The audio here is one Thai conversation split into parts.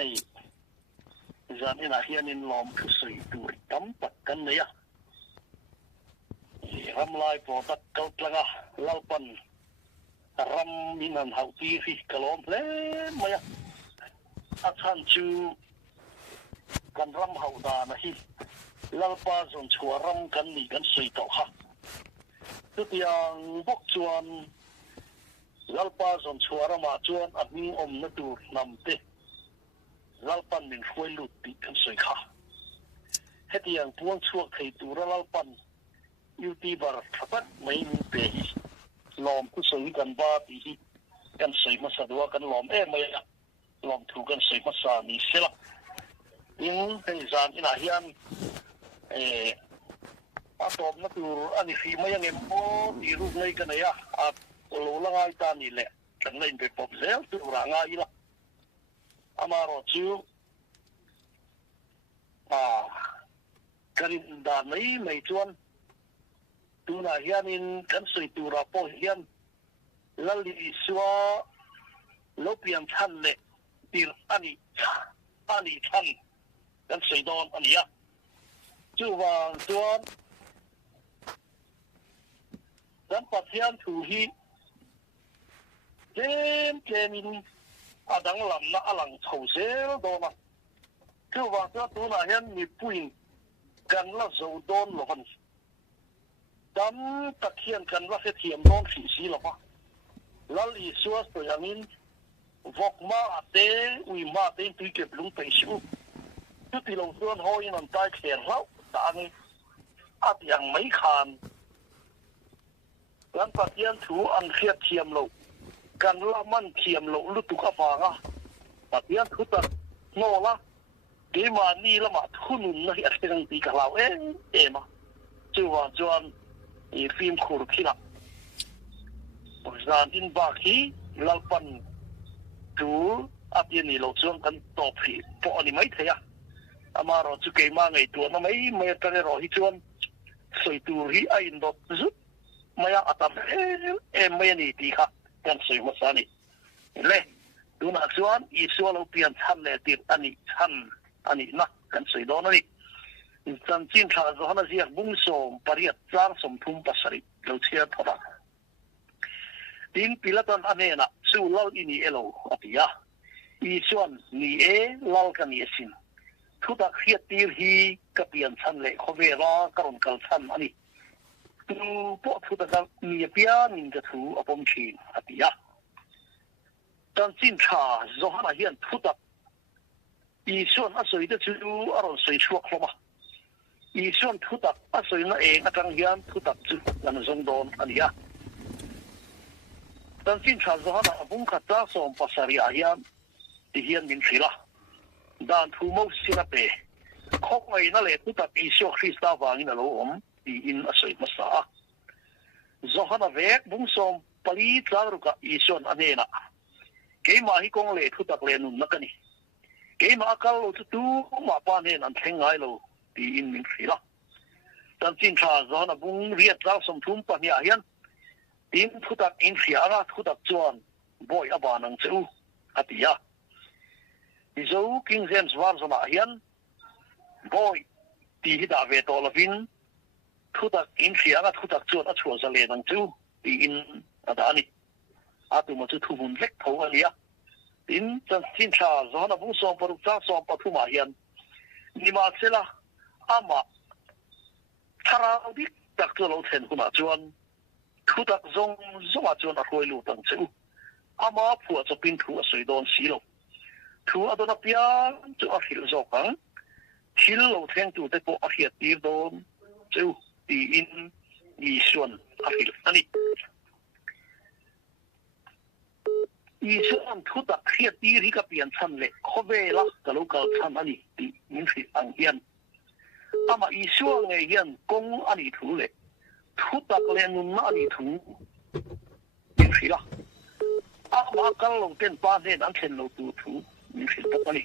ai zan ina hianin lom thu sui tur tam tak kan ne ya ram lai po tak kal tlanga lalpan ram minan hau ti fi kalom ple maya achan chu kan ram hau da na hi lalpa zon chua ram kan ni kan sui to ha tu tiang bok chuan lalpa zon chua rama chuan admi om na tur nam te lalpan min khoi lut ti kan sui kha hetiang puang chuak thei tur lalpan youtuber thapat mai min pe hi lom ku sui kan ba ti hi kan sui ma sa dua kan lom mai lom thu kan sui ma sa ni sela in hei zan ina hian atom na tur ani fi mai ang mo ni ru nei kan ya a lo la ngai ta ni le kan nei be pop zel tu ra nga ila amaro chu karin da mai chuan tu na hian in kan sui tu ra po hian lali suwa lopian than le tir ani than kan sui don ani ya chu wang chuan dan pathian thu hi kem adang lam na alang chho sel do na chu wang chuan tu na hian mi puin kan la zo don lo han dan takhian kan la se thiam don si lo pa lali suas to yamin vok ma te ui ma te tu ke blung pe su tu ti lo chuan hoi nan tai kher lau ta ni at yang mai khan dan pathian thu an khiat thiam lo kan la man thiam lo lu tu ka fa nga pathian thu ta no la ke ma ni la ma thunun na hi ateng ti ka lau ma chu wa chuan i film khur khila zan in ba khi lalpan tu apian ni lo chuan kan top hi po ani mai theya amaro chu ke ma ngai tu na mai ta ro hi chuan soi tu hi a in dot zu maya atam mai ni ti kha kan soi ma sa ni le tu na chuan i sual lo pian chan le ti ani na kan soi do na ni chan chin tha zo na zia bung som pariat chang som thum pasari lo chia thoda tin pilaton anena su lo ini elo atia i chuan ni lal kan ni sin thu da khiat tir hi ka pian chan le khovera karon kal chan ani tu po thu da ni pia nin ka thu apom chin atia tan chin tha zo hana hian thu da i chuan a soi da chu aron soi chuak hloma i chuan thu da a soi na atang hian thu da chu kan zong don ania tan chin tha zo hana bung kha ta som pasaria hian ti hian min thila dan thu mo sina pe khok ngai na le tu ta pi sio krista wangin alo om ti in asoi masa zohana vek bung som pali tlaruka ison anena keima hi kong le thu tak le nun nakani keima akal lo tu ma pa ne nan thengai lo ti in min khila tan chin tha zohana bung riat tla som thum pa ni a hian tin thu tak in fiara thu tak chuan boy aba nang chu atia izo king james war zona hian boy ti hi da ve to lovin thu tak in fiara thu tak chuan a chua za le nang chu ti in adani atu ma chu thu mun lek tho alia tin chan chin tha zona bung som paru cha som pathuma hian nima sela ama thara dik tak chu lo then kuna chuan thu tak zong a chuan a khoi lu tang chu ama phua chu pin thu a soi don si lo thu adona pia chu a hil zo kang hil lo theng tu te po a hiat tir don chu ti in i suan a hil ani i suan thu tak hiat tir hi ka pian chan le khovela ka lo kal chan ani ti min fi ang hian ama i suan nge hian kong ani thu le thu tak le nun na ani thu min fi la ama kal lo ten pa ne an thlen lo tu thu min fi ta pani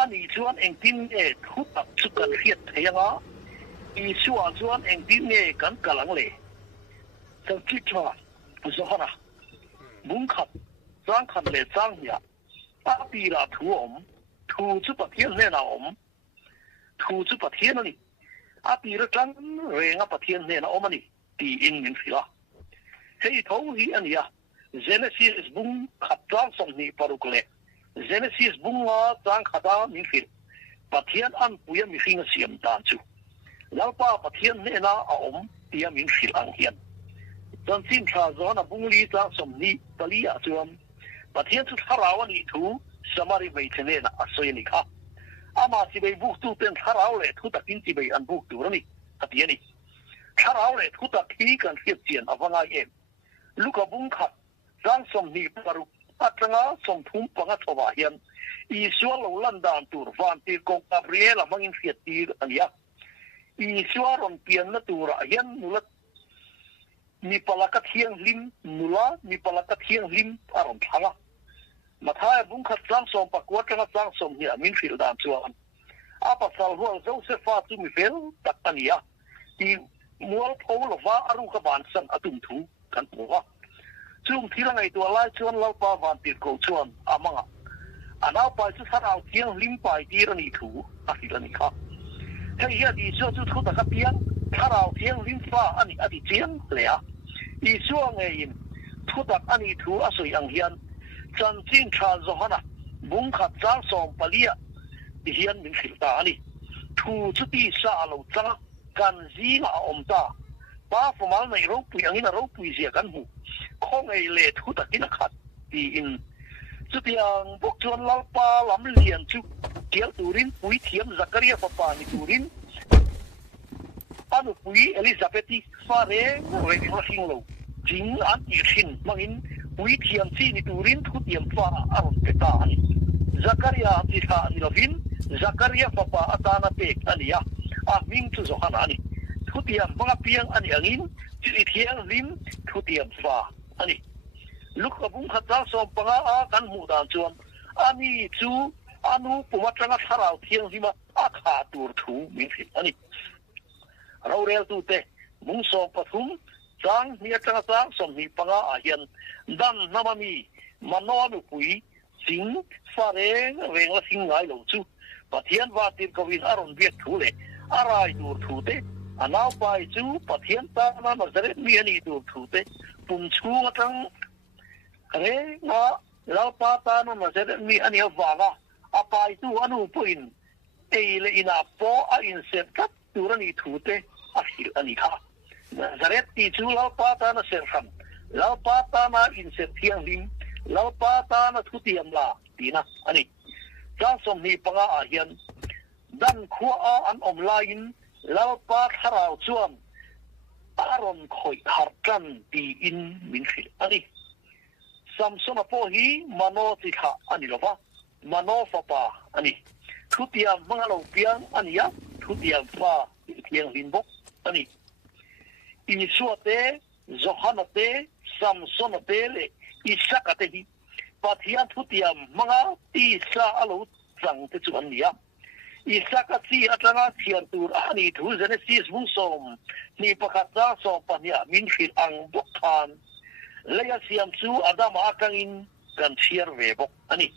ani chuan eng tin thu tak chu kan hiat theyanga i suan chuan eng tin ne kan kalang le chang chi cha zo hana bung khat chang khat le chang ya a pi la thu om ทูจุปะเทียนเนี่ยนะทูจุปะเทียนนี่อาปีละจังเรงปะเทียนเนี่ยนะมันนี่ตีอินมินสิละเฮ้ยท้องฮีอันนี้เจเนซิสบุ้งขัดจังสมนี่ปารุกเล่เจเนซิสบุ้งจังขัดมินสิปะเทียนอันปุยมิฟิงเสียมตาจูแล้วป้าปะเทียนเนี่ยนะตีมินสิอังเฮียนจนสิ้นชาจอนบุ้งลีจังสมนี่ตลีอาจวมปะเทียนสุดฮาราวนี่ทูสมาริไม่เทเนนะอสวยนี่ค่ะอามาสิไปบุกตูเป็นฮาราวเลยทุตักินสิไปอันบุกตูนี่ขัดยันนี่ฮาราวเลยทุตักที่กันเสียเจียนอวังไงเองลูกบุ้งขัดจังสมนี่ปารุอัตงาสมทุมปังทวายันอีสวาลูลันดานตูร์ฟันตีกงกับเรียลมังอินเสียตีอันยาอีสวารอนเปียนนัตูระยันนุลัดมีปลักเทียงลิมนุลามีปลักเทียงลิมอารมณ์พังะมาท้ายบุ้งขัดจังสมปักวัดจังจังสมเนี่ยมินฟิลดานจวนอาปัสสาวะเจ้าเสฟาตุมิเฟลตักอันยาที่มัวพาวลว่าอารุขบานสันอตุมทูกันตัวว่าช่วงที่ละไงตัวไล่ชวนเราปาวันติดโกชวนอามังอันเอาไปสุดท้ายเอาเทียงลิมไปที่ระนิทูอาทิตย์นี้ครับถ้าอย่างนี้ช่วงสุดท้ายตะกับเทียงถ้าเอาเทียงลิมฟ้าอันนี้อดีตเทียงเลยอ่ะอีช่วงไงทุกอันนี้ทูอาศัยอังเฮียนจันจินชาโซฮานะบุ้งขัดจังสมปลียเฮียนมินสิตาอันนี้ทูจุดที่สาลูจังกันจีงอาอมตาป้าฟมาลในรูปอย่างนี้นะรูปวิเศษกันหูคงไอเล่ทุกที่นักขัดตีอินจุดyangพวกชวนเราป้าลำเลียนจุเกี่ยวตูรินปุยเทียมซักรียปปานิตูรินอันปุยเอลิซาเบติฟาเร่เวนิมาซิงโลจิงอันอีชินมังอินปุยเทียมซีนิตูรินทุกเทียมฟ้าอารมณ์เปตาอันนี้ซักรียอันที่ท่านิลวินซักรียปปาอัตานาเปกอันนี้มิงจุโซฮานานี่ทุกเทียมมังเปียงอันนี้อันนี้จุดเทียงลิมทุกเทียมฟ้าอันนี้ลูกกบุ้งขัดจังสมปังกันหมู่ดานจวนอันนี้จูอันนู้ปุ่มจังสารเอาเทียงที่มาขาตูร์ทูมินฟิอันนี้เราเรียลตูเตมุงสมปฐุมจังมีจังสมมีปังอาเฮียนดันน้ำมีมันนอนปุยสิงฟาเรงเวงละสิงไงลงจูปะเทียนวาติกวินอารมณ์เบียดทูเลอะไรตูร์ทูเตอันเอาไปจูปะเทียนตานามาเจริญมีอันนี้ตูร์ทูเตปุ่มชูจังเฮ้ยนะเราปาตานุมาเสด็จมีอันนี้ว่าละอาไปตัวอนุปุินเอเลอินาโปอินเสร็จกับตัวนี้ถูเตอาศิลอันนี้ค่ะเสด็จที่จูเราปาตานะเสร็จกันเราปาตานะอินเสร็จเทียงลิมเราปาตานะทุติยมลาดีนะอันนี้จังสมนีปังอาเฮียนดันขัวอันอมลายินเราปาทาราวจวนอารมณ์คอยหักกันดีอินมินฟิลอันนี้ซัมซุงพ่อฮีมโนติขะอันนี้หรอวะมโนฟปาอันนี้ทุติยมมังโลเปียงอันนี้ทุติยมฟ้าเทียงลินบกอันนี้อินสวเตโจฮันเตซัมซุงเตเลอิสักเตฮีปัทยันทุติยมมังตีสาอโลจังเตจุอันนี้อิสักซีอัตราเทียนตูร์อันนี้ทูเจเนซิสมุสมนี่ประคัตจ้าสองปัญญามินฟิลอังบุกทานเลยเสียมซูอาดามาคังอินกันเชียร์เวบกอันนี้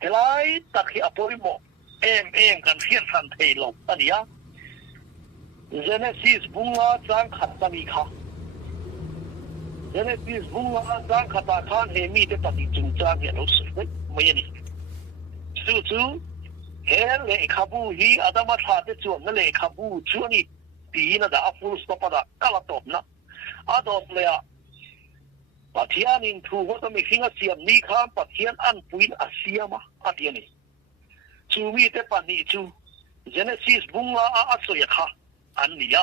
เฮลัยตักฮิอปอริโมเอ็มกันเชียร์สันเทโลอันนี้เจเนซิสบุงอาจังขัดตามีค่ะเจเนซิสบุงอาจังขัดตาคานเฮมีเตปฏิจุงจังเฮโลสุดไม่ยันนี่ซูเฮเลขับูฮีอาดามาชาเตจวนเลขับูจวนี่ปีน่ะดาฟูสตปะดากาลตบนะอาดอสเลยปัทยานินทูว่าต้องมีสิ่งเสียมนี่ข้ามปัทยานอันปุยนอาเซียมาอันนี้จูมีแต่ปันนี้จูเจเนซิสบุงลาอาสวยค่ะอันนี้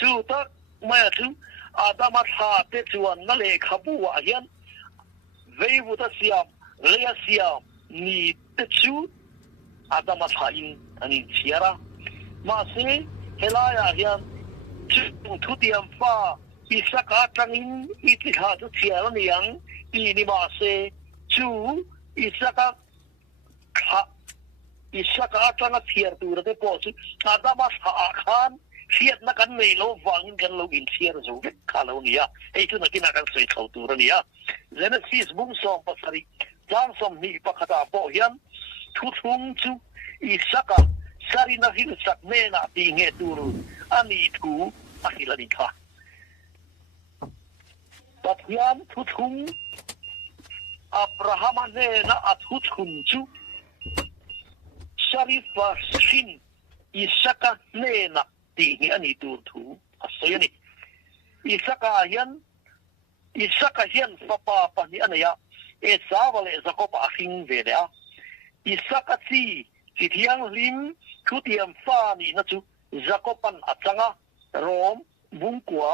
จูตักไม่จูอาดามาชาเตจวนนั่นเลยขับว่าเฮียนเววุตเสียมเลียเสียมนี่เตจูอาดามาชาอินอันนี้เชียระมาเสียเฮลายาเฮียนจูทุติยมฟ้าอิสกาจังอินอิทิหาจุเทียร์นี่ยังอินิมาเซจูอิสกาจังเทียร์ตูระเดปอสุอาดามาสหาคานเทียร์นักกันไม่โลวังกันโลอินเทียร์จูเข่าโลนี่ไอ้จุนักกินนักกันสวยเขาตูระนี่เจเนซิสบุ้งสองภาษาจังสมนี่ปะคตาโปยัน ทุทุงจูอีสักสารินาหิลสักเนน่ะตีเงตูรุอันนี้ทูอหิลนิค่ะปัจยามทุทุงอับราฮัมเนน่ะอัทุทุงจูสาริฟาสินอีสักเนน่ะตีเงอันนี้ตูทูอัศยนี่อีสักยันอีสักยันสปาปนี่อันนี้เอสาวเลสกปะหิงเวเดียอีสักที่ที่เที่ยงลิมทุเทียมฟ้านี่นะจูจักปันอัจฉริโรมบุงกัว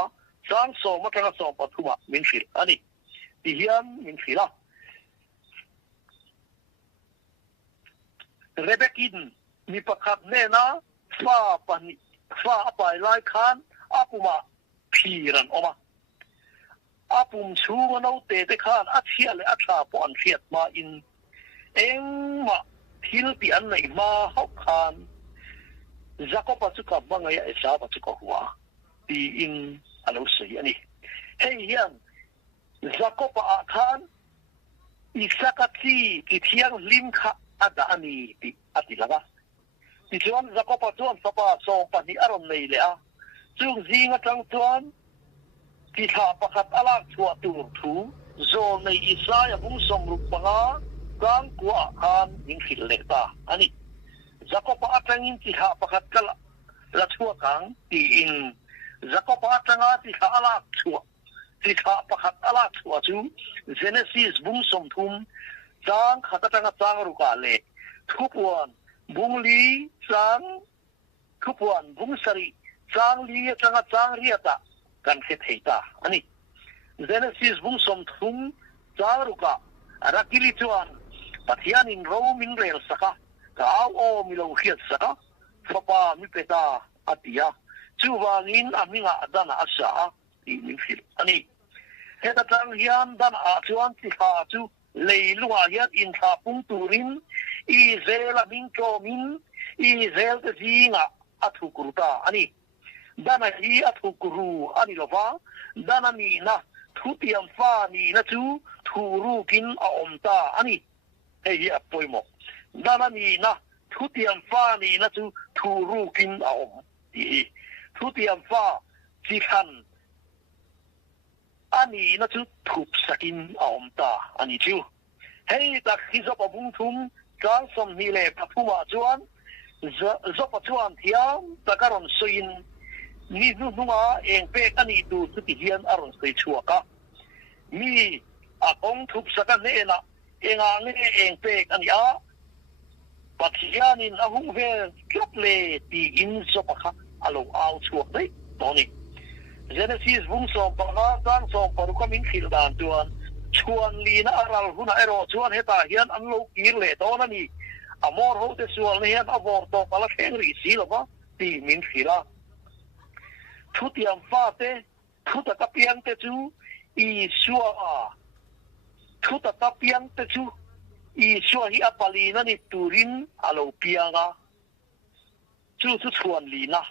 จางโซมาแค่สองปฐุมมินฟิลอันนี้ที่เที่ยงมินฟิลเรเบกินมีประคับเนนะฟ้าปันฟ้าไปไล่ขันอาปุมาพีรันออกมาอาปุมชูมันเอาเตะขันอาเชียเลยอาชาปอนเชียดมาอินเอ็งมาทิลปีอันไหนมาหกขันจักรปัจจุบันบางอย่างเอชาปัจจุบันหัวปีอินอันนู้นสิอันนี้เฮียนจักรปัจจุบันอีสักที่ที่เที่ยงลิมค่ะอันอันนี้ที่อันที่ละบ้าที่ชวนจักรปัจจุบันสปาสองปันนี้อารมณ์ในเลยอ่ะจุงจีงจังชวนที่ข้าประคับอาลักชัวตูร์ทูโซนในอิสราเอลบุ้งสมรูปงากางกัวอันยิงฟิลเลตาอันนี้จักรพรรดิอินที่ข้าประคับกละละชัวกังที่อินจักรพรรดิที่ข้าอาลักชัวที่ข้าประคับอาลักชัวจูเจเนซิสบุ้งสมทุมจางข้าตะจังจางรุกาเลทุกวันบุ้งลีจางทุกวันบุ้งสรีจางลีจังจางเรียตากันเสถียตาอันนี้เจเนซิสบุ้งสมทุมจางรุการักกิลิจวนปัทยานินโรมินเรลสกะก้าวโอมิโลเฮียสกะฟปามิเปตาอัติยาจูวางินอามิงาดานาอัชาอีมิฟิลอันนี้เหตุการณ์ยันดานาอาชวนที่ข้าจูเลยลุงอายัดอินทาปุงตูรินอิเซลมิงโจมินอิเซลเตจิงาอัตุกรุตาอันนี้ดานาฮีอัตุกรุอันนี้ละฟ้าดานานีนะทุติยมฟ้านี่นะจูทูรูกินอาอมตาอันนี้เฮียป่วยหมดด้านนี้นะทุติยมฟ้านี่นะจูทูรูกินอาอมทุติยมฟ้าที่ขันอันนี้นะจูทุบสกินอาอมตาอันนี้จูเฮ้ยตักที่จะปบุ้งทุ่มจางสมนี่เลยปฐุมาจวนจะปจวนเทียมตะการันสุยนนี่นู่นมาเองเป็กอันนี้ดูสุดที่เฮียนอารมณ์สวยชัวกะมีอากงทุบสกันเนี่ยนะเองอ่างเนี่ยเองเป็กอันนี้ปัจจัยนี้อาหุงเวกลับเลยตีอินสปะค่ะอารมณ์เอาชัวได้ตอนนี้เจเนซิสบุ้งสองปะค่ะตั้งสองปะรุกมินขิลดานจวนชวนลีน่าอารัลหุ่นไอโรชวนเฮตาเฮียนอันโลกีร์เลยตอนนี้อามอร์โฮเตสวลเนี่ยอาวอร์ตปะละแข่งรีสีหรอปะตีมินขิลาทุติยมฟ้าเตทุตตะเปียงเตจูอีชัวทุตตะเปียงเตจูอีชัวฮิอาปาลีนันนี่ตูรินอาโลเปียงาจูชวนลีน่า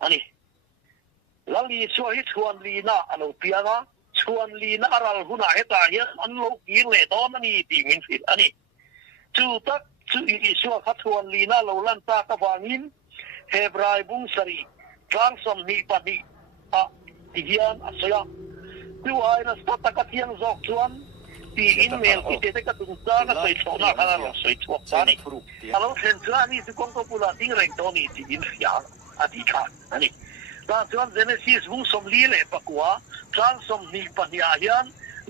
อันนี้แล้วลีชัวฮิชวนลีน่าอาโลเปียงาชวนลีน่าอารัลหุนาเฮตาเฮียอันโลกีเลตอนนี้ตีมินฟิดอันนี้จูตักจูอีชัวขัดชวนลีน่าโลลันตากวางินเฮบรายบุงสรีทางสมนิปนิที่เฮียนอาศัยดูไอ้นั่นสตักที่ยังจอกชวนที่อินเมลที่เด็กก็ตุ้งตาก็ใส่ชนะขนาดนั้นใส่ชวกตานี่ฮัลโหลเซนทรัลนี่สุกงก็พูดทิ้งเรื่องตัวนี้ที่อินฟิอาอดีตอันนี้ตอนชวนเจเนซิสบุ้งสมลีเลยปะกัวทางสมนิปนิอาเฮียน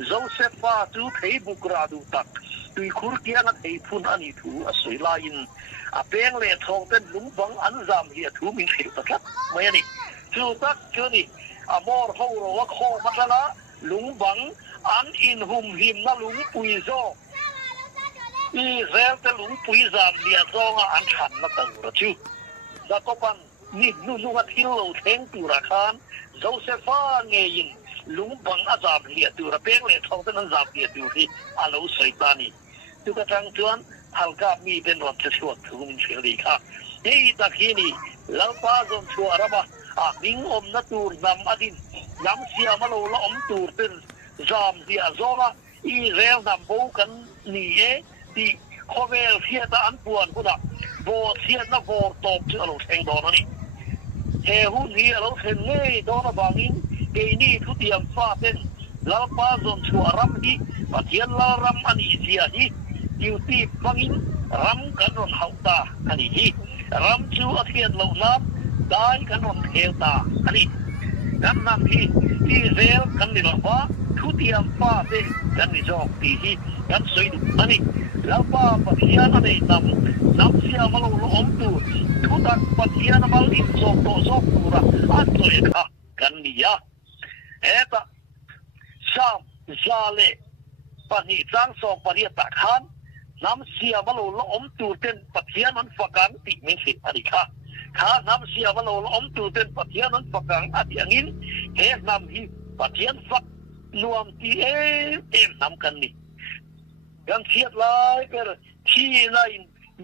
โจเซฟฟ้าจูเทบุกราดูตักตุยคุรเกียนเทพุนอันนี้ถูอาศัยลายินอาเปียงเลยทองเป็นลุงบังอันจามเฮียถูมินฟิลตักไม่อันนี้จูตักจูนี่อามอร์เขารู้ว่าข้อมัตละลุงบังอันอินหุมหิมนะลุงปุยโซอีเซลแต่ลุงปุยจามเดียโซงอันขันนะตั้งระจูแล้วก็ปันนี่นู่นว่าที่เราเทงตุระคานโจเซฟาเงียนลุงบังอาจามเฮียตุระเปียงเลยทองเป็นอันจามเฮียตุที่อาลูไซตานีตุกจังจวนฮัลกามีเป็นรับจะชวดถูมินเชลีค่ะนี่ตะกี้นี่แล้วป้าจนชัวระบะมิงอมนัตูร์นำอดินนำเสียมาโลละอมตูร์เป็นจามเดียโซละอีเรลนำโบกันนี่ที่ ข้อเวลเทียนอันปวนกูดักโบเทียนนะโบตบชื่อเราแทงโดนนี่เฮหุ่นนี้เราเห็นง่ายโดนบางอินเกนี่ทุเตียมฟ้าเป็นลาป้าจนชัวรำที่ปะเทียนลารำอันนี้เสียที่อยู่ที่บางอินรำกันรอนเฮาตาอันนี้ที่รำชูอาเทียนเหล่านั้นได้กันรอนเทวตาอันนี้กันนั่นที่เร็วกันนี่หรอวะทุเตียมฟ้าเป็นกันนี่จอกตีที่กันสวยดูอันนี้แล้วป้าปะเทียนอันนี้นำเสียมาลงอมตูทุตักปะเทียนมาลินโซโตโซปูระอันตัวเอกกันนี่ยาeta sam zale pani chang song pari ta khan nam sia balo lo om tu ten pathian an fakang ti min sit ani kha nam sia balo lo om tu ten pathian an fakang ati angin he nam hi pathian fak nuam ti em nam kan ni yang siat lai per thi lai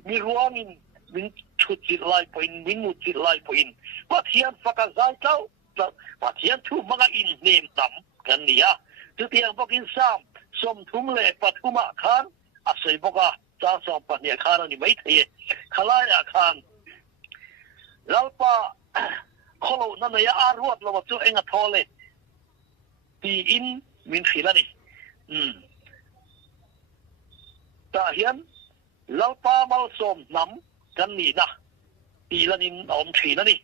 mi ruangin min chut lai point min mut lai point pathian fakang zai chauปะเทียนทุกมังอินเนมต่ำกันนี่อ่ะทุเตียงพวกอินซ้ำสมทุ่งเล่ปทุมะคานอาศัยพวกอ่ะจ้าสองปัญญาคานนี่ไม่เที่ยขลายอาคารแล้วป้าขลุ่นนั่นเนี่ยอารวดเราจู่เองอ่ะทอเลยตีอินมินขีละนี่แต่เห็นแล้วป้ามาสมน้ำกันนี่นะตีละนินอมขีละนี่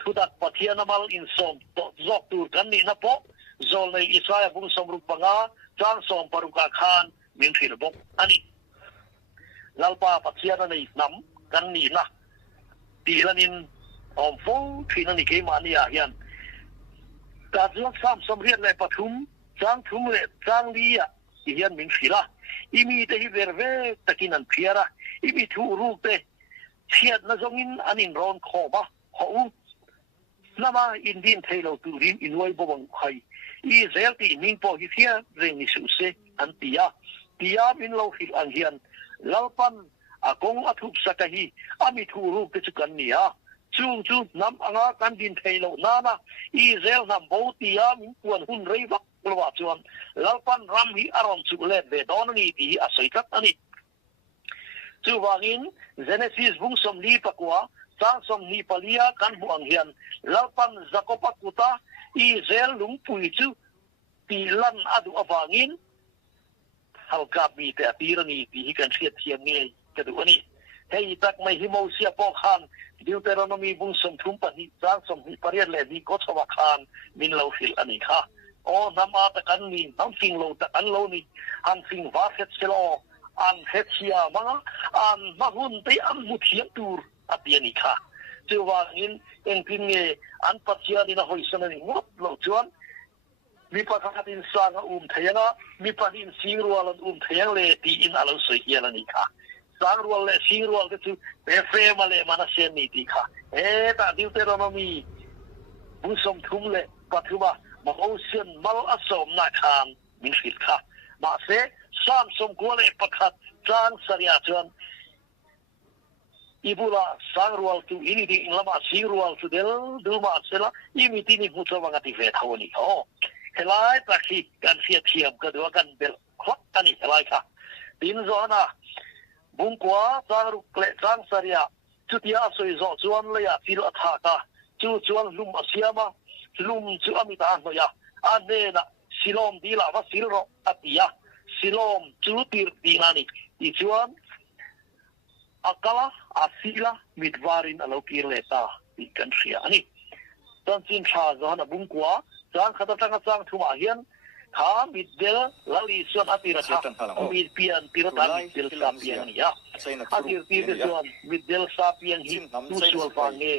ทุดักปะเทียนมาลอินสมตจอกตูกันนี่นะปะโจลในอิสราเอลบุญสมรุปปังอาจางสมปรุกาคานมินฟิลบกอันนี้ลาลปาปะเทียนในน้ำกันนี่นะตีละนินอมฟูที่นั่นนี่เกมานี่ยันการรักษาสมเรียนในปฐุมจางทุ่มเลจางลีอ่ะยันมินฟิละอีมีแต่ฮิเวร์เวตะกินันเพียระอีมีทูรูเตเทียดนะจงินอันนี้ร้อนคอบะเขานั่นมาอินดินเทโลตูรินอินไว้บวังไข่อีเซลตีมิงพอฮิเทียเรื่องนี้สุเซอันตียามินเราหิลอันเฮียนลาปันอากงอทุบสักฮีอามิทูรูกิจกันนี่อ่ะจู่นำอ่างกันดินเทโลนานะอีเซลนำโบตียามิงควนหุ่นเรียบกลัวจวนลาปันรำฮีอารมณ์สุเล็ดเวดอนนี่ตีอาศัยกัดอันนี้จู่ว่างินเจเนซิสบุ้งสมลีปะกัวจางสมนีปลียกันบุอังเฮียนลาปันจักรปักุตาอีเซลลุงปุยจูตีลันอดุอวางินเขากับมีแต่ตีรณีตีกันเสียเทียมเงยกระดูนี่ให้ตักไม่หิมเอาเสียปอกขันดิวเตรนมีบุญสมทุมปนิจางสมนิปเรียนเลดีก็สวักขันมินเลาฟิลอันนี้ค่ะโอ้น้ำมาตะกันนี่น้ำฟิงโลตะกันโลนี่อันฟิงวาเฟตเซลอันเฮตเชียมังอันมาหุ่นไปอันมุทียตูร์อัตยานิค่ะจู่ว่างินเอ็งพินเงอันปัจจัยนี่นะหอยสนนี่งดโลจวนมีปะคัดินสร้างเทียงมีปะดินสิงรัวลันเทียงเลยตีอินอาลสวยเฮียลันนี่ค่ะสร้างรัวเลยสิงรัวก็คือเปเฟมาเลยมานาเซนนี่ตีค่ะแต่ดิวเตโรนมีบุญสมทุมเลยปัจจุบันมาโอเชียนมาลอสมนาคานมินฟิลค่ะมาเสสามสมควรเลยประคัดจางสริยาจวนibu la sang rual tu ini di lama sing rual tu del duma sela ini tini putra mangati vet hawani oh helai taksi kan sia thiam kedua kan bel khot ani helai kha tin zona bungkwa sang ru kle sang saria chutia soi zo chuan le ya til atha ka chuan lum asiama lum chu amita no ya ane na silom dila wa silro atia silom chu tir dinani i chuan akala asila midwarin alokir leta ikan sia ani tan sin tha zona bungkwa chang khata tanga chang thuma hian kha middel lali suan atira tha mid pian tirata middel sapian ni ya atir tir suan middel sapian hi usual pange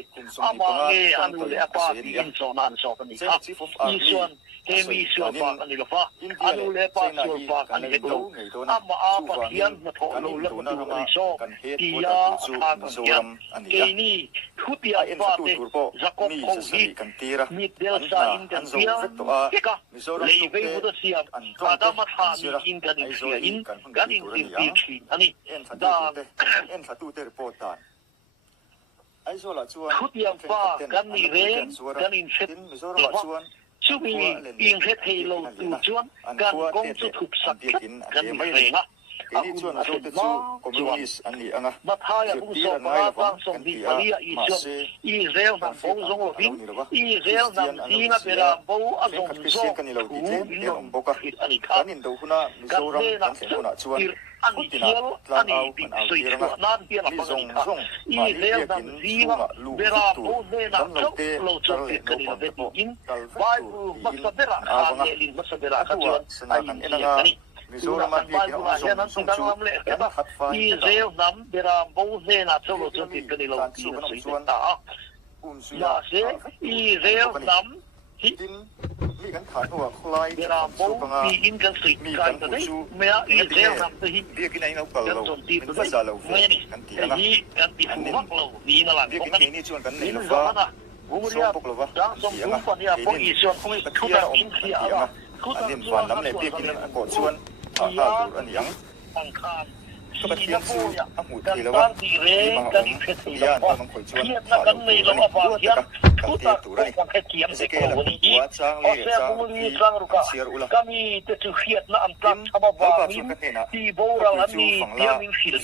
amange anu le apa in sonan so ni ha i suan hemi suan pa ani lo fa anu le pa suan pa ani lo amma apa hian na tho lo le ni so tia akha ke ni thutia pa te jakob ko hi middel sa in kan pia ka le ve bu siam adama tha in kan in kan in ti ani da en satu terpotan ai zo la chuan thutia pa kan ni re kan in set la chuan chu mi in he thei lo tu chuan kan kong chu thup sak kan ni re nga ini chuan a zote chu communist an ni anga mà thay à cũng so ba ba song đi Paris à Israel nằm bố giống ở bên Israel nằm đi ngã về là bố ở giống giống in nông anh khác cái này là anh hiểu anh bị suy thoát nan kia là bằng anh khác Israel nằm đi ngã về là bố nên là chốc lâu chốc cái này là về in Bible mất sao về là khác nghe linh mất sao về là khác chuyện anh hiểu cái này Mizoram Bible là hiện nay chúng ta làm lễ cái đó Israel nằm về là bố nên là chốc lâu chốc cái này là suy ta là sẽ Israel nằm tin mi kan khan ho khlai về là bố bị in cái sự cái đấy mẹ Israel nằm thì dia kin ai no kal lo cái sa lo mẹ này kan ti cái cái bị phụ mắc lâu vì nó làm dia không kin ni chuan kan nei ini lo zaman ah umurnya dah sempurna pun ya pun isu kuda inti apa kuda anin fan lam ne dia kin ko chuan ha ha an yang angkanก็เป็นเทียมซูทั้งหมดทีแล้ว ว่า ว่า ดีเร่กันเพชร ญาติมันคอยชวน เทียบนักกันในเราว่าเทียมทุกตาต้องแค่เทียมเด็กคนนี้อีเพราะเสียบุรีสร้างรุกะก็มีแต่จุเขียดนะอันตั้งชาวบ้านมีที่โบราณอันนี้เทียมมีสิล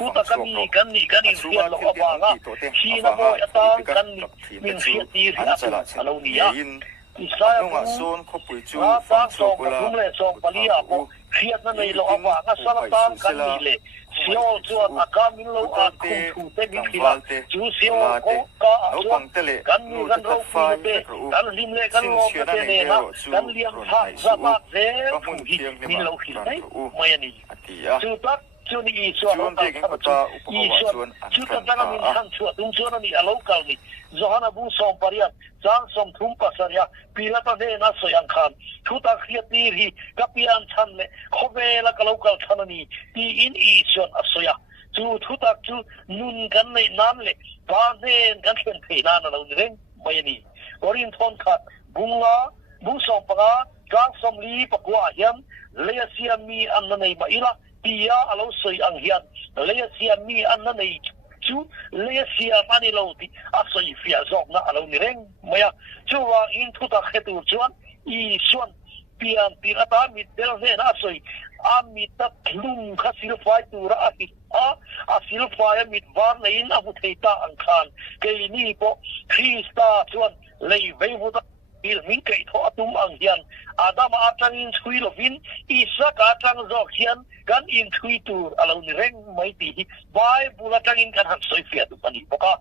ทุกตาก็มีกันนี่กันนี่เทียมเราว่าว่าชีนโบยตั้งกันมีเสียตีที่อันเราเนี่ยอิสราเอลตั้งสองคุ้มเลยสองปลีอาโบเทียบนั่นในเราว่างั้นสลับตั้งกันนี่เลยเสียวจวนอากาศมิโลอาคุมถูเต็มที่ละจูเสียวก็จวนกันมีกันเราฟีเตกันลิมเลกันโลกเตเนนะกันเลี้ยงท่าจะมาเจ้าผู้ที่มิโลขินได้ไม่นี่จูตักจูนี่อีส่วนเราทำจูอีส่วนจูตักกันมีทั้งชั่วตุ้งชั่วนี่อโลกานี่จอห์นบุษสมปริยัติจางสมทุ่มปัสยาปีละตันเดน่าสยังขันทุตักเขียตีรีกับปีอันชันเนี่ยขบเวลกับโลกาชันนี่ตีอินอีส่วนอัศยาจูทุตักจูนุนกันในน้ำเลยบานเนกันเป็นเพลานเราเนี่ยไม่นี่วอรินทอนขัดบุงลาบุษสมปะจางสมลีปะกวายันเลียเซียมีอันนั้นในมาอีละปียาอโลสยอังเฮียนเลียเซียมีอันนั้นในจูเลียเซียมันนี่เราที่อาศัยฟิอาซอกนะเราเนี่ยไม่อะจูว่าอินทุตักเหตุจวนอีส่วนเปลี่ยนตีระตามิดเดลเซนอาศัยอามิดตัดลุงข้าศิลปะตัวระอาทิตอาศิลปะมิดวานในอินอาบุเทตาอังคารเกนี่ก็คริสตาจวนเลยเววุตบิลมิงเกยทอตุมอังเฮียนอาดามอาจังอินทุยลวินอิสักอาจังจอกเฮียนกันอินทุยตัวเราเนี่ยไม่ตีบายบุลจังอินกันหันสอยเฟียตุปนิปกะ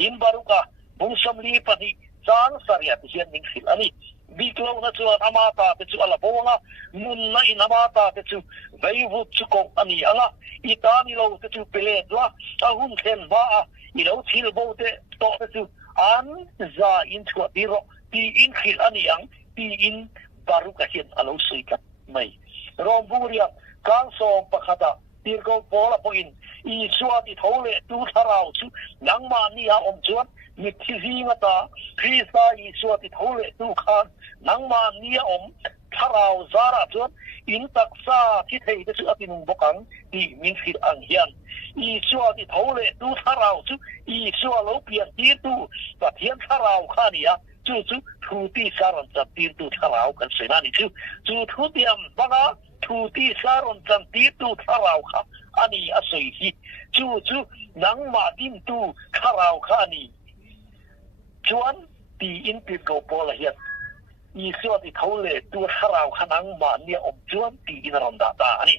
อินบารุกะบุญสมลีปนิจางสารยาติเฮียนมิงสิลอันนี้บิกลาวนะจูอามาตาเตจูอาลาโบงะมุนนะอินามาตาเตจูเววุตจุกอันนี้อะละอิตานิโลเตจูเปเลดละอาหุนเทนบ้าอิโลทิลโบเตโตเตจูอันซาอินทัวดิโรตีอินขิลอันนี้ยังตีอินบารุกะเฮียนอาลาสุยกันไม่รอมบูเรียกังสองปะขดาตีร์โกโปลาโปอินอีสวาติโทเลตูทาราวจูนังมานี่ฮะอมจวนมิทิซีงตาคริสตาอีสวาติโทเลตูคานนังมานี่อมทาราวซาราจวนอินตักซาที่เทยจะชื่ออตินุงบกังตีมินฟิลอังเฮียนอีสวาติโทเลตูทาราวจูอีสวาโลเปียนตีตูปะเทียนทาราวขานี่ะจูทูตีสารันจับตีตูทาราวกันเสนานี่จูทูเตียมบังอาทูตีสารันจับตีตูทาราวค่ะอันนี้อาศัยที่จูนังมาดินตูทาราวค่ะนี่จวนตีอินติโกโปลาเฮียอีส่วนที่เขาเลยตัวทาราวค่ะนังมาเนี่ยอมจวนตีอินรันดาตาอันนี้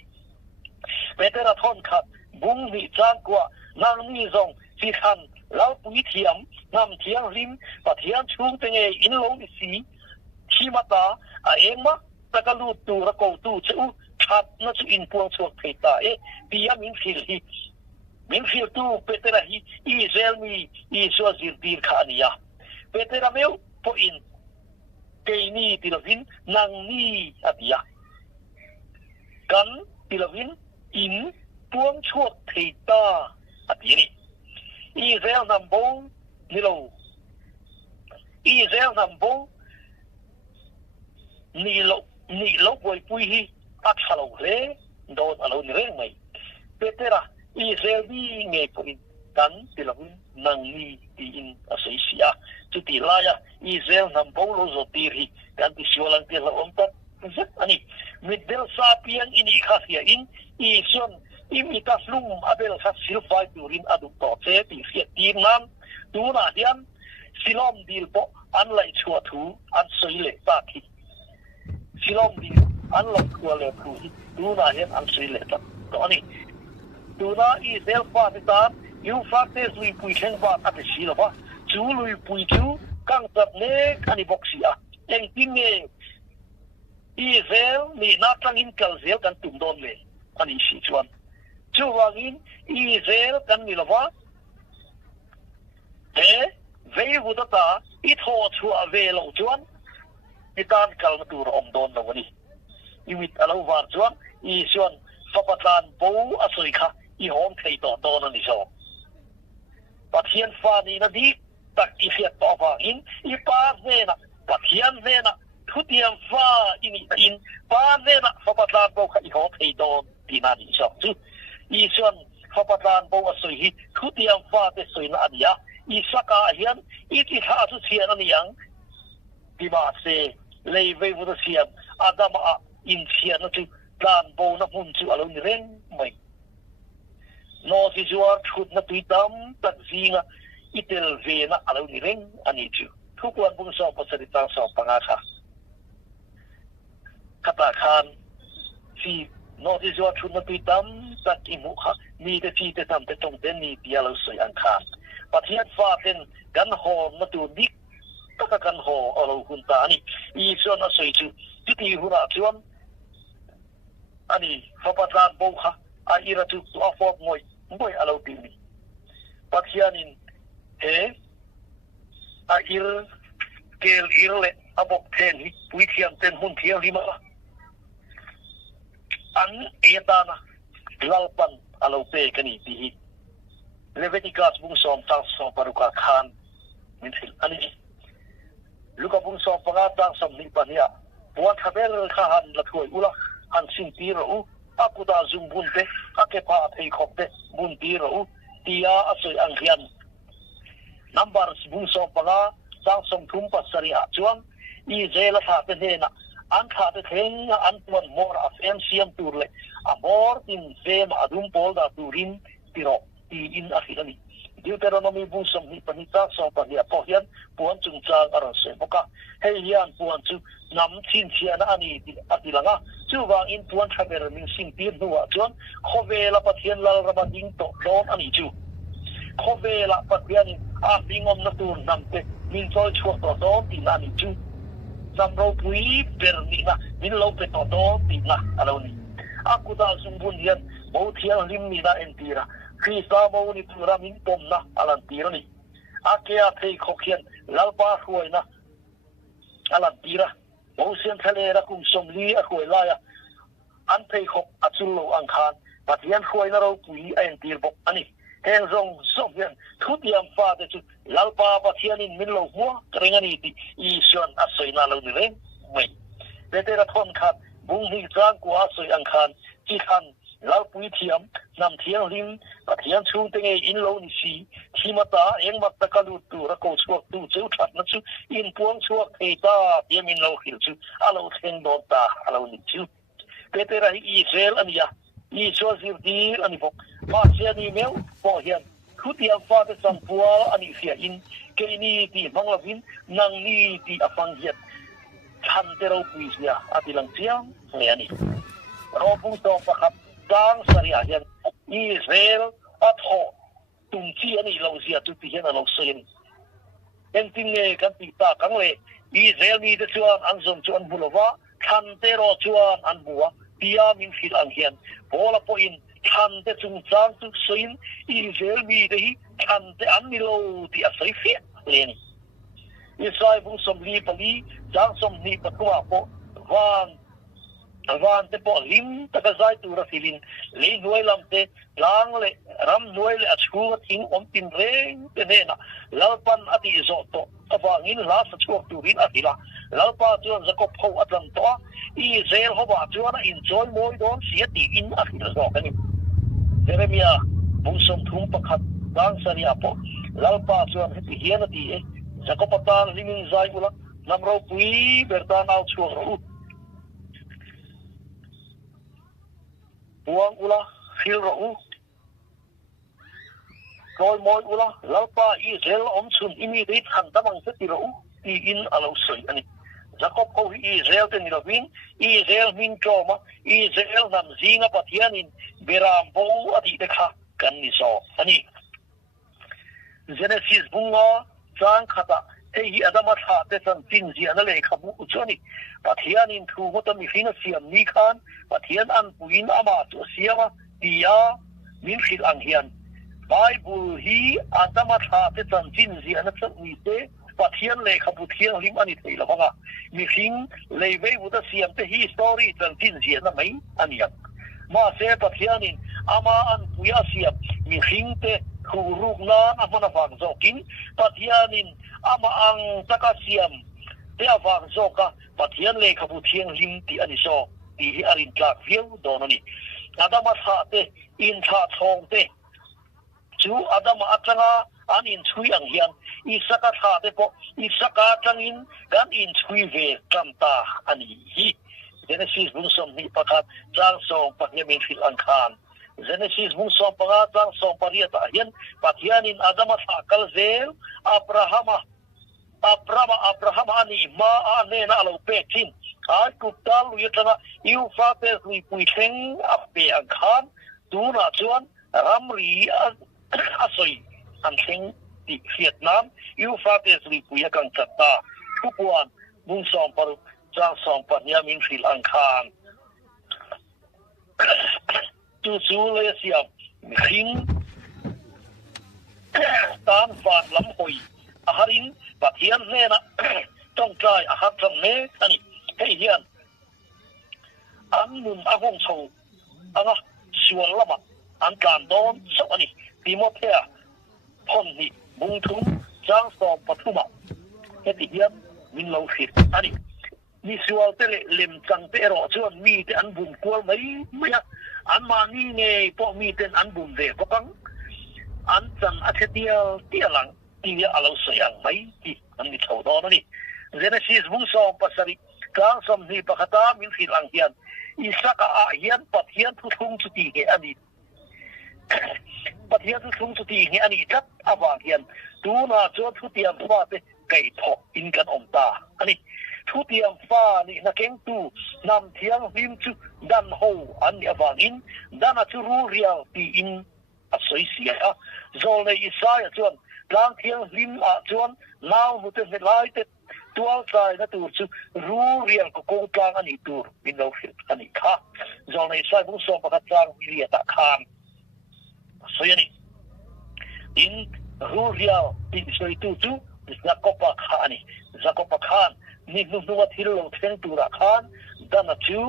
เปเตอร์ทอนขัดบุ้งวิจารกว่านางนี่ทรงที่ทันแล้วปุยเทียมนำเทียงริมปะเทียงชุงเป็นไงอินโลดิสีที่มาตาเองมะตะกลูตูระโกตูเจ้าชัดนั่นจะอินพวงสวกเพตาปียมินฟิลตูเปเตอร์ฮีอิสราเอลมีอิสราเอลดีร์ขานียาเปเตอร์เมลพออินเกนี่ติลวินนางนี่อดียากันติลวินอินพวงสวกเพตาอดีนี่อิสราเอลนัมโบนี่เราอิสราเอลนัมโบนี่เราป่วยปุยฮีอัดฮัลโหลเลยโดนฮัลโหลนี่เรื่องไหมเปเตอร์อิสราเอลดีเงี้ยปุยกันที่เรานั่งนี่ที่อินอาศัยเสียจุดที่ลายอิสราเอลนัมโบโลโซตีรีกันที่ชวนที่เราอมตัด อันนี้มิดเดิลซาเปียงอินี่ข้าเสียอินอีส่วนอิมิตัสลุงอเบลข้าซิลไฟตูรินอดุต่อเซติเสียทีมนั้นดูน่าเดียนซิลอมดีลปออันไหลชัวทูอันสวยเล็กตาคีซิลอมดีลอันหลอกตัวเล็กทูดูน่าเห็นอันสวยเล็กตัดตอนนี้ดูน่าอีเซลฟาติตานยูฟาเตสลุยปุยเชนบาตัดสิลปะจูลุยปุยจูกังตัดเนกอันนี้บอกเสียเองที่เนอีเซลนี่นักตั้งอินกัลเซลกันตุ่มโดนเลยอันนี้สิชวนจูวางินอีเซลกันนี่ละวะเวยุตตาอีทอชัวเวลจวนอีตานกัลมาตูรอมโดนนะวันนี้อีวิตอลาวาร์จวนอีชวนฟับตานปูอสุริค่ะอีหอมไทยต่อโดนนี่ชอบปัทยันฟานีนะดีตักอีเฟียต่อฟังอินอีปาเซนะปัทยันเซนะทุติยมฟ้าอินิอินปานเนนะฟับตานโบกอีหอไทยโดนตีนานิชอบจูอีส่วนฟับตานโบอสุริทุติยมฟ้าเตสุยนาดียาอีสักอาเฮียนอีที่ท่าสุเชียนนี่ยังที่มาเสเลยเววุฒิเชียนอาดามะอินเชียนจูดานโบนับมุนจูอารมณ์เร่งไม่นอที่จวดชุดนับตีดำตัดซีงอิตลเวนะอารมณ์เร่งอันนี้จูทุกวันบุญสอบภาษาดิตาสอบปังอาค่ะคาตาคานที่นอที่จวดชุดนับตีดำตัดอิมุค่ะมีแต่ที่แต่ทำแต่ตรงเด่นนี่เดียวเราสวยอังคารปัทยันฟ้าเป็นกันหอมาดูดิกตะกันหอเอาเราหุ่นตานี่อีส่วนอะไรจูที่ที่หัวชวนอันนี้ฟับตานโบค่ะอีระจูตัวฟอกมวยเอาเราตีนี่ปัทยันินอีระเกลอีระเล่อบอกเทนฮิปุยเทียมเทนหุ่นเทียมริมาอันเอตานะลาปันเอาเราเปกันนี่ดีLeviticus bungsom tang som paruka khan minthil ani luka bungsom pangatang som ni pania buat khaber khan la thoi ula han sing ti ro akuda zum bun te akepa thei khop te bun ti ro tia asoi anghian number bungsom panga tang som thum pasaria chuan I zela tha te hena an tha te theng an tuan mor a fem siam turle a mor in fem adum pol da turin tiro ti in akhirani Deuteronomy bungsom ni panita so pania pohyan puan chung chang aron se boka hei hian puan chu nam thin chiana ani atilanga chu wang in puan thaber min sing tir nuwa chuan khowela pathian lal rabading to don ani chu khowela pathian a bingom na tur namte min choi chu to don ti ani chu samro pui perni na min lo pe to don ti na aloni akuda zumbun hian bo thian lim ni na entira Krista mau ni tura min pom na alan tira ni akia thei khokhian lalpa huai na alan tira mau sian thale ra kum somli a huai la ya an thei khok achullo angkhan pathian huai na ro pui an tir bok ani heng zong somhian thutiam fa te chu lalpa pathian in min lo huwa krengani ti I swan asoi na lo ni reng mai betera thon khat bung hi chang kwa asoi angkhan chi khan lau pui thiam nam thiang lim pathian chung te nge in lo ni si thimata engmak takalu tu ra ko chuak tu chu that na chu in puang chuak thei ta piam in lo khil chu alo theng don ta alo ni chu petera hi Israel ania I so zir di ani bok ma sia ni meu po hian khutiam fa te sam puwa ani sia in ke ni ti manglavin nang ni ti afang hiat than te ro pui sia atilang chiang nge ani ro pung to pakhat Gang Saria hian Israel at ho tumchi ani lo sia tu ti hian lo sen enting nge kan ti ta kang le Israel ni de chuan an zon chuan bulova than te ro chuan an buwa tia min fil ang hian bola po in than te chung chang tu soin Israel mi de hi than te an ni lo ti a sai fe len Israel bung som li pali jang som ni patwa po van te po lim takazai tu rafilin le nuai lam te lang le ram nuai le achu thing om tin reng te na lalpan ati zo to awangin la sa chuak tu rin atila lalpa chuan zakop pho atlam to I zel ho ba chuan enjoy moi don sia ti in atila zo kani Jeremia bungsom thum pakhat gang saria po lalpa chuan heti hian ati zakopatan limin zai ula namro pui berdan au chuak ro buang ula fil ro rồi mọi ula lalpa Israel chun imi dei thang tamang se ti ro ti in alo soi ani Jacob ko Israel te nilovin Israel min troma Israel nam zinga patianin beram bo ati dekha kan ni so ani Genesis bunga chang khata hi adama tha te chan tin ji ana le khabu uchoni pathianin thu ho ta mi fina siam ni khan pathian an puin ama tu siama tia min khil ang hian Bible hi adama tha te chan tin ji ana chan ni te pathian le khabu thiang lim ani thei la banga mi khing le ve bu ta siam te hi story chan tin ji ana mai aniak ma se pathianin ama an puya siam mi khing te khuruk na amana wang zokin pathianin ama ang takasiam te awang zoka pathian le khabu thiang lim ti ani so ti hi arin tlak viu donani adama tha te in tha thong te chu adama atanga an in chui ang hian isaka tha te po isaka tangin kan in chui ve tamta ani hi Genesis bunsom ni pakhat chang song pathiamin fil an khan Genesis bunsom pakhat chang song pariata hian pathianin adama tha kalzel Abraham ani ma ane na alo pekin ai kuptal yutana yu fa pe hui pui theng ape ang khan tu na chuan ramri asoi an theng ti Vietnam yu fa pe hui pui kang chatta kupuan bunsom paru chang song pathiamin fil an khan tu chu le siam khing tan fan lam hoi aharin pathian nena tong trai ahat sam ne ani hei hian an mun ahong chho anga sual lama an kan don so ani timothea phon ni bung thum chang som pathuma heti hian min lo fit ani ni sual te lem chang te ro chuan mi te an bum kwal mai maya an ma ni nge po mi ten an bum ve pokang an chang athetial tialang tiya alo sayang mai ti an ni chho do ni Genesis bung som pasari kang som ni pakata min fil ang hian isaka a hian pathian thu thung chu ti ge ani pathian thu thung chu ti ge ani tat awang hian tu na cho thu tiam fa te kai tho in kan om ta ani thu tiam fa ni na keng tu nam thiang him chu dan ho an ni awang in dana chu ru rial ti in a soi sia zol nei Isaiah chuan lang thiang him a chuan naw mu te lai te tual sai na tur chu ru rial ko ko tlang ani tur min lo fit ani kha zol nei sai bu so pakhat chang ria ta khan so yani in ru rial ti soi tu chu zakopa khani zakopa khan ni nu nu wat hilo theng tura khan dana chu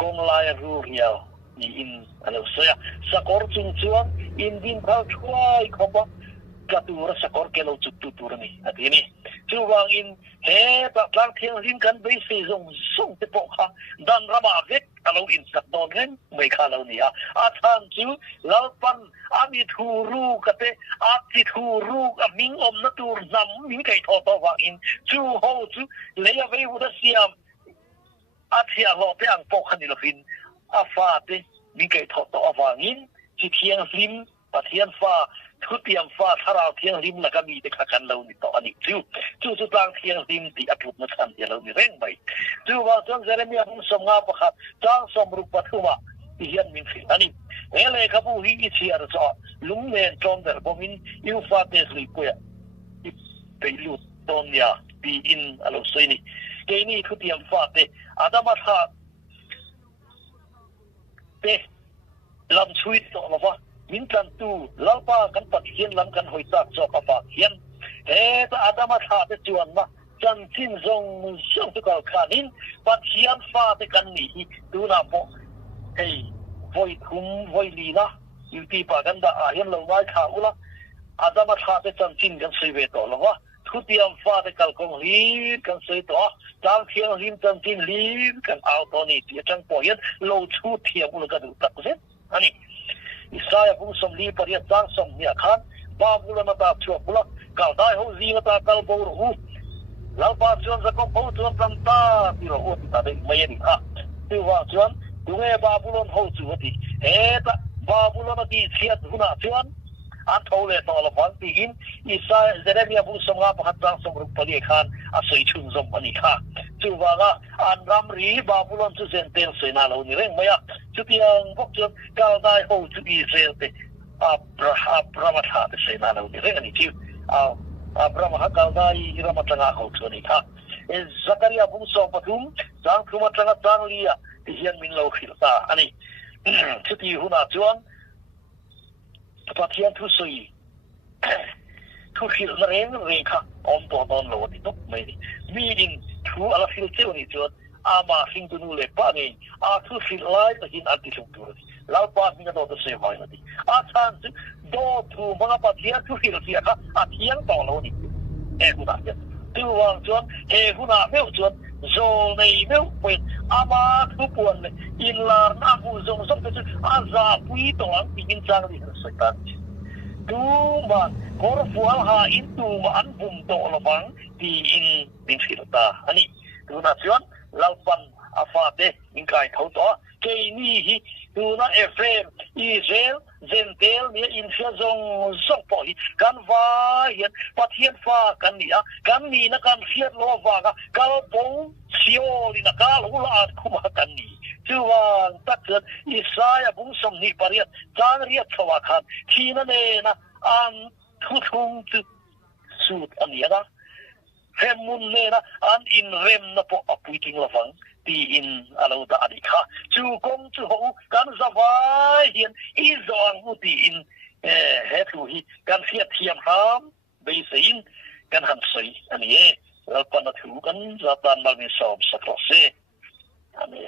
kong lai ru rial ni in alo soya sakor chung chuan in din khal chuai khopa katura sakor kelo chuktu turani atini chuwang in he ta tlang thiang lim kan bei se zong song te po kha dan rama vek alo in sak don hen mai kha lo ni a than chu lalpan ami thuru kate a ti thuru a ming om na tur nam ming kai tho to wa in chu ho chu leya ve u da siam a thia lo pe ang po khani lo fin a fa te ming kai tho to awangin chi thiang lim pathian fa thu tiam fa tharau thiang lim la ka mi te kha kan lo ni to ani chu tang thiang lim ti atut na chan ya lo ni reng bai chu wa chang Jeremiah hum som nga pakhat chang som ru pathuma ti hian min fi ani ele ka bu hi chi chiar so lung nen tom der bomin Euphrates ri ko ya pe lu ton ya bi in alo soini ke ni thu tiam fa te adama tha te lam chui to lova min kan tu lalpa kan pathian lam kan hoita cho papa hian he ta adama tha te chuan ma chan chin zong song tu kal khanin pathian fa te kan ni tu na po hey voi khum voi li na yu ti pa kan da a hian lo mai kha ula adama tha te chan chin kan sei ve to lova thu tiam fa te kal kong li kan sei to tang thiang lim chan chin li kan au to ni ti chang po hian lo chu thiam ul ka du ta ko se ani Isaiah bung som li pariat chang som ni khan ba bula na ta chu bula kal dai ho zi ta kal bo ru lau pa chuan zakop ho chuan tam ta ti ro u ta dei mai ni a ti wa chuan กูเอบาบุลอนเขาจูดีตบาบุลอนดีเสียดุนาชวนอันเท่าเลยต่อละฟังปีกินอิสราเอลเจเรมียบุษงาพัดรังสมรุปปลีขันอาศัยชุนซมปนิค่ะจูว่ากอันรำรีบาบุลอนจุเซนเตลเซนาลาอุนิเร่งไม่จุดยังพวกจุดก้าวได้เขาจุดอิสราเอลเตพระมาธาเตเซนาลาอุนิเร่งนี่จิพระมหาก้าวได้พระมาธาเขาชวนนี่ค่ะซักริยาบุษงปฐุมจางพระมาธาจางลียาที่ยังมินโลขิลตาอันนี้จุดที่หัวหน้าจวนประเทศทุสุยทุกิลนเรงค่ะอมตัวตอนโหลดนุกไม่ดีมีดินทุอะไรฟิลเตอร์นี่จวนอามาสิงตุนูเล็บป้านี่ทุฟิลไลท์หินอันที่สุดตัวนี้แล้วป้ามีกันตัวเสียหายนะดิชันดูทุมังประเทศทุฟิลเสียค่ะเที่ยงต่อโหลดนี่หัวหน้าเนี่ยตัววางจวนหัวหน้าเมื่อจวนโซในเมื่อเป็นมาทุกวันเลยอินลาร์นักอุจจงส่งไปจนซาปุยตัวอันที่กินจางดีสุดท้ายดูมันกอร์ฟัวหาอินดูมันบุมโตละฟังที่อินดินฟิลตาอันนี้ดูนะจวนเราปันอาฟาเดอินกายเขาตัวเกนี่ฮีดูนะเอฟเอ็มอิสราเอลเซนเทลเนี่ยอินเฟียซงส่งไปกันว่าเห็นประเทศฟ้ากันนี่กันนี่นะกันเฟียดโลวากันปูเซียวนี่นะกันอุลาดคุมากันนี่ชื่อว่าตัดเกิดอิสราเอลบุญสมนิปริยจางเรียกสวาคันที่นั่นเองนะอันทุกทุงจุดสุดอันนี้นะเฮมุนเนี่ยนะอันอินเรมนะพออภิทิงละฟังที่อินอะไรต่างๆค่ะจู่กงจู่หูกันสบายเห็นอีจางอุติอินเฮตุฮีกันเสียเทียมหามเบสินกันหันใส่อันนี้เราปนถูกันจะตันบางในสอบสักครั้งอันนี้